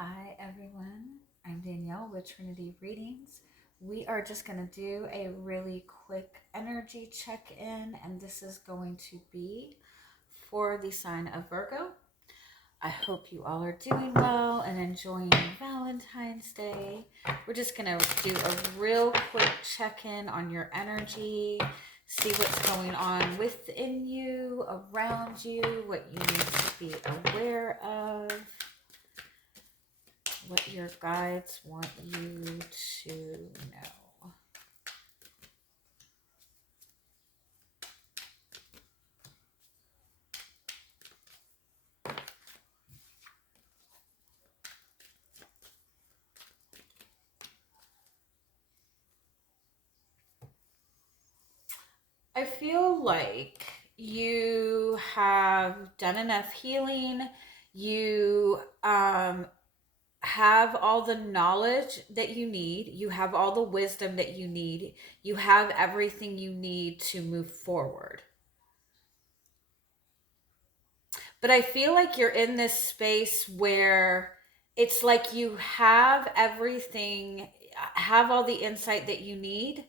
Hi everyone, I'm Danielle with Trinity Readings. We are just going to do a really quick energy check-in, and this is going to be for the sign of Virgo. I hope you all are doing well and enjoying Valentine's Day. We're just going to do a real quick check-in on your energy, see what's going on within you, around you, what you need to be aware of, what your guides want you to know. I feel like you have done enough healing. You have all the knowledge that you need. You have all the wisdom that you need. You have everything you need to move forward. But I feel like you're in this space where it's like you have everything, have all the insight that you need.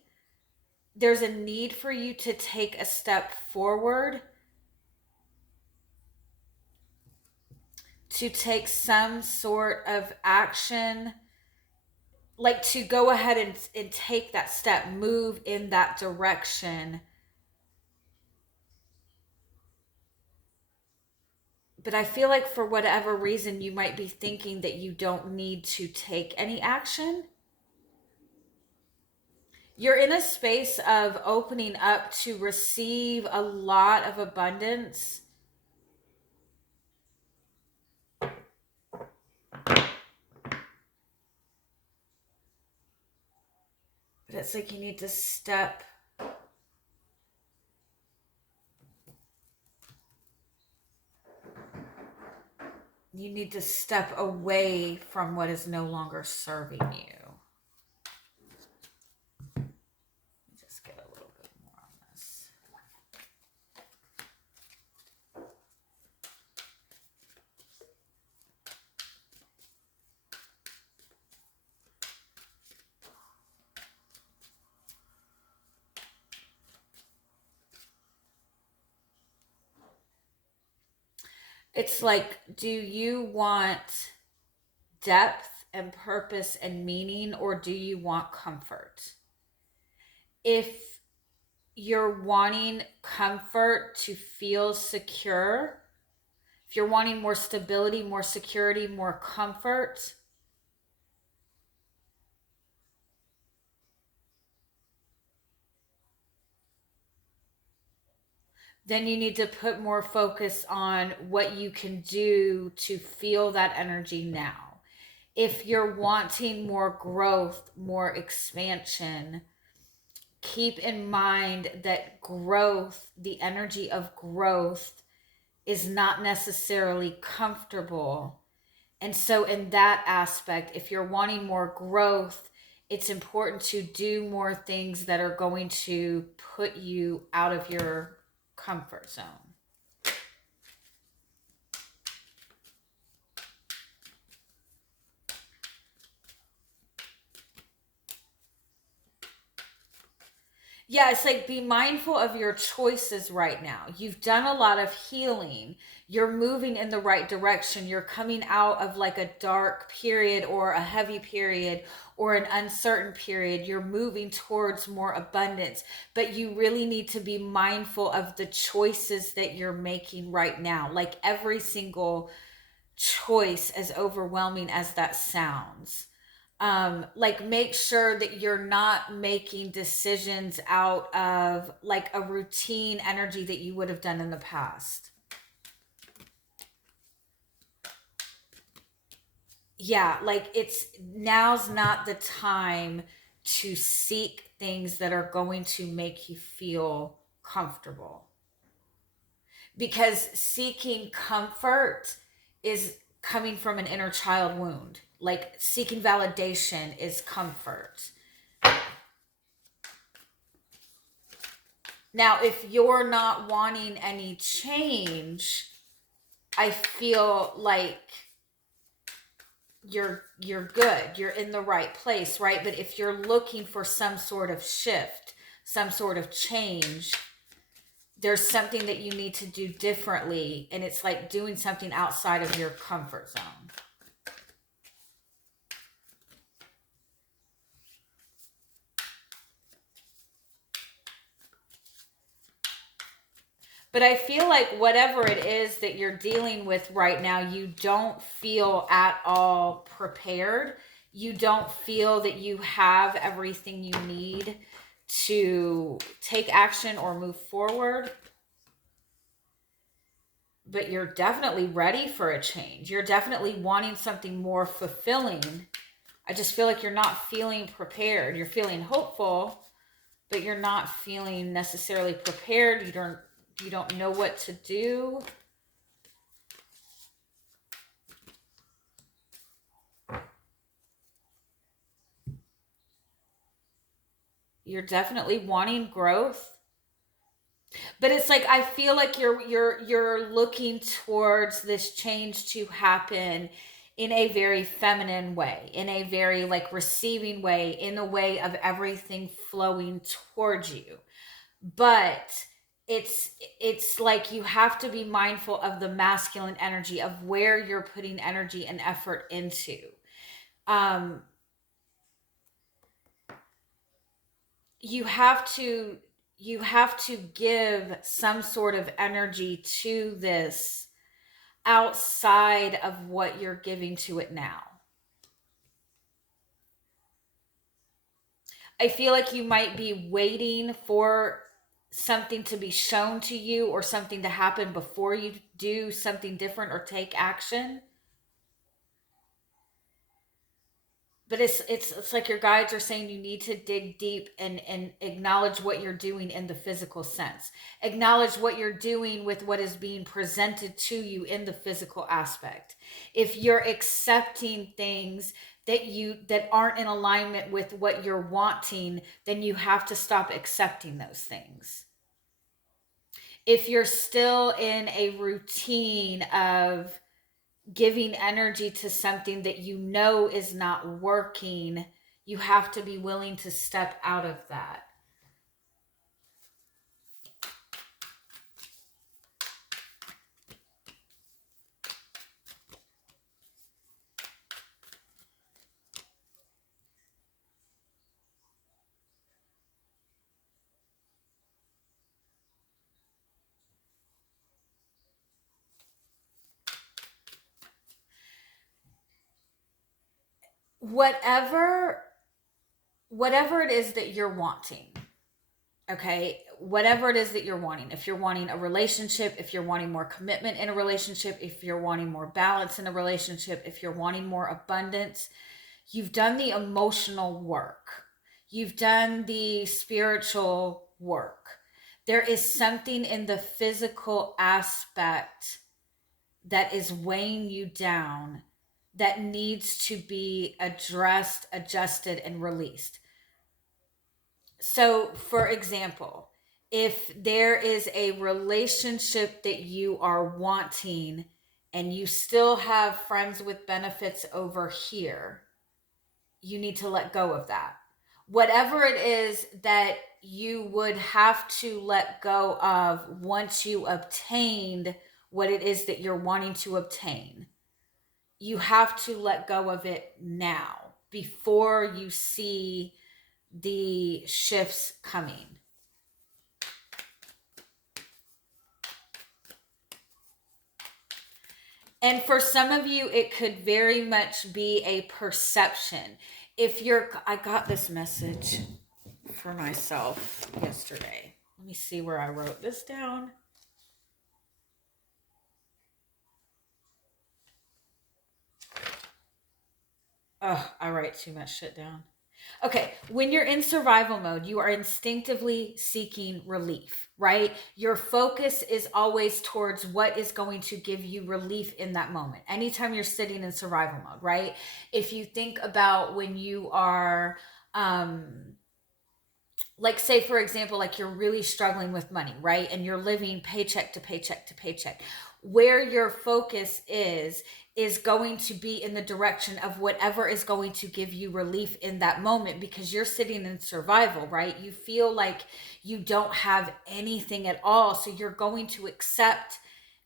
There's a need for you to take a step forward, to take some sort of action, like to go ahead and take that step, move in that direction. But I feel like for whatever reason, you might be thinking that you don't need to take any action. You're in a space of opening up to receive a lot of abundance. But it's like you need to step. You need to step away from what is no longer serving you. Let me just get a little bit more on this. It's like, do you want depth and purpose and meaning, or do you want comfort? If you're wanting comfort to feel secure, if you're wanting more stability, more security, more comfort, then you need to put more focus on what you can do to feel that energy now. If you're wanting more growth, more expansion, keep in mind that growth, the energy of growth, is not necessarily comfortable. And so, in that aspect, if you're wanting more growth, it's important to do more things that are going to put you out of your comfort zone. Yeah, it's like be mindful of your choices right now. You've done a lot of healing. You're moving in the right direction. You're coming out of like a dark period or a heavy period or an uncertain period. You're moving towards more abundance, but you really need to be mindful of the choices that you're making right now. Like every single choice, as overwhelming as that sounds, like make sure that you're not making decisions out of like a routine energy that you would have done in the past. Yeah, like it's now's not the time to seek things that are going to make you feel comfortable, because seeking comfort is coming from an inner child wound. Like seeking validation is comfort. Now, if you're not wanting any change, I feel like you're good, you're in the right place, right? But if you're looking for some sort of shift, some sort of change, there's something that you need to do differently, and it's like doing something outside of your comfort zone. But I feel like whatever it is that you're dealing with right now, you don't feel at all prepared. You don't feel that you have everything you need to take action or move forward. But you're definitely ready for a change. You're definitely wanting something more fulfilling. I just feel like you're not feeling prepared. You're feeling hopeful, but you're not feeling necessarily prepared. You don't know what to do. You're definitely wanting growth. But it's like I feel like you're looking towards this change to happen in a very feminine way, in a very like receiving way, in a way of everything flowing towards you. But it's like you have to be mindful of the masculine energy of where you're putting energy and effort into. Um you have to give some sort of energy to this outside of what you're giving to it now. I feel like you might be waiting for something to be shown to you or something to happen before you do something different or take action. But it's like your guides are saying you need to dig deep and acknowledge what you're doing in the physical sense. Acknowledge what you're doing with what is being presented to you in the physical aspect. If you're accepting things that aren't in alignment with what you're wanting, then you have to stop accepting those things. If you're still in a routine of giving energy to something that you know is not working, you have to be willing to step out of that. Whatever it is that you're wanting, okay, whatever it is that you're wanting, if you're wanting a relationship, if you're wanting more commitment in a relationship, if you're wanting more balance in a relationship, if you're wanting more abundance, you've done the emotional work, you've done the spiritual work. There is something in the physical aspect that is weighing you down that needs to be addressed, adjusted, and released. So, for example, if there is a relationship that you are wanting and you still have friends with benefits over here, you need to let go of that. Whatever it is that you would have to let go of once you obtained what it is that you're wanting to obtain, you have to let go of it now before you see the shifts coming. And for some of you, it could very much be a perception. I got this message for myself yesterday. Let me see where I wrote this down. Oh, I write too much shit down. Okay, when you're in survival mode, you are instinctively seeking relief, right? Your focus is always towards what is going to give you relief in that moment. Anytime you're sitting in survival mode, right? If you think about when you are, like, say, for example, like you're really struggling with money, right? And you're living paycheck to paycheck to paycheck. Where your focus is is going to be in the direction of whatever is going to give you relief in that moment, because you're sitting in survival, right? You feel like you don't have anything at all. So you're going to accept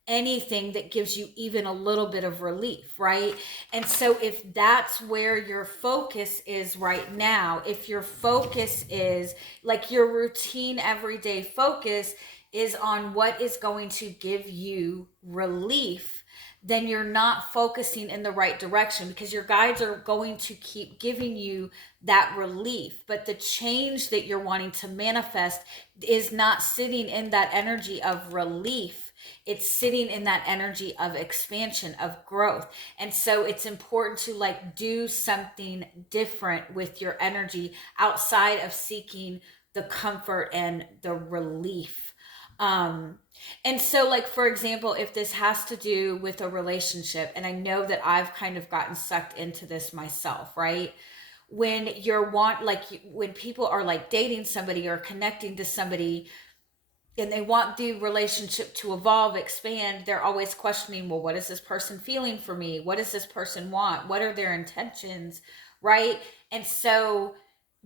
anything that gives you even a little bit of relief, right? And so if that's where your focus is right now, if your focus is like your routine everyday focus is on what is going to give you relief, then you're not focusing in the right direction, because your guides are going to keep giving you that relief. But the change that you're wanting to manifest is not sitting in that energy of relief. It's sitting in that energy of expansion, of growth. And so it's important to like do something different with your energy outside of seeking the comfort and the relief. And so, like, for example, if this has to do with a relationship, and I know that I've kind of gotten sucked into this myself, right? When when people are like dating somebody or connecting to somebody and they want the relationship to evolve, expand, they're always questioning, well, what is this person feeling for me? What does this person want? What are their intentions? Right? And so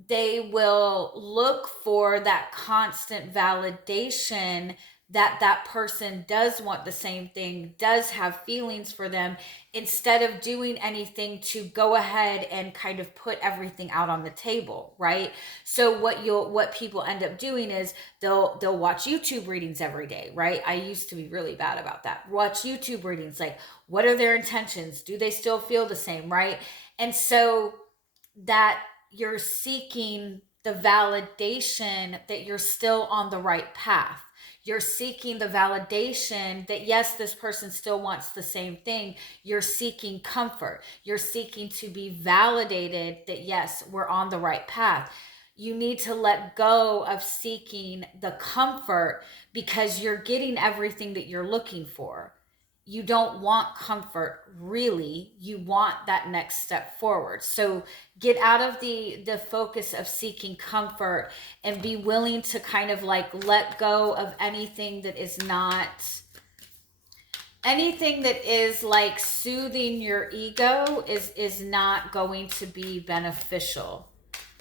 they will look for that constant validation that that person does want the same thing, does have feelings for them, instead of doing anything to go ahead and kind of put everything out on the table, right? So what people end up doing is they'll watch YouTube readings every day, right? I used to be really bad about that. Watch YouTube readings, like, what are their intentions? Do they still feel the same, right? And so that you're seeking the validation that you're still on the right path. You're seeking the validation that, yes, this person still wants the same thing. You're seeking comfort. You're seeking to be validated that, yes, we're on the right path. You need to let go of seeking the comfort, because you're getting everything that you're looking for. You don't want comfort, really. You want that next step forward. So get out of the focus of seeking comfort and be willing to kind of like let go of anything that is like soothing your ego is not going to be beneficial.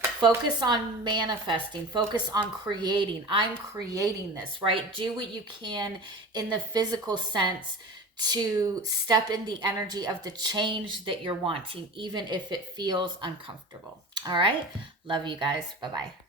Focus on manifesting, focus on creating. I'm creating this, right? Do what you can in the physical sense to step in the energy of the change that you're wanting, even if it feels uncomfortable. All right. Love you guys. Bye-bye.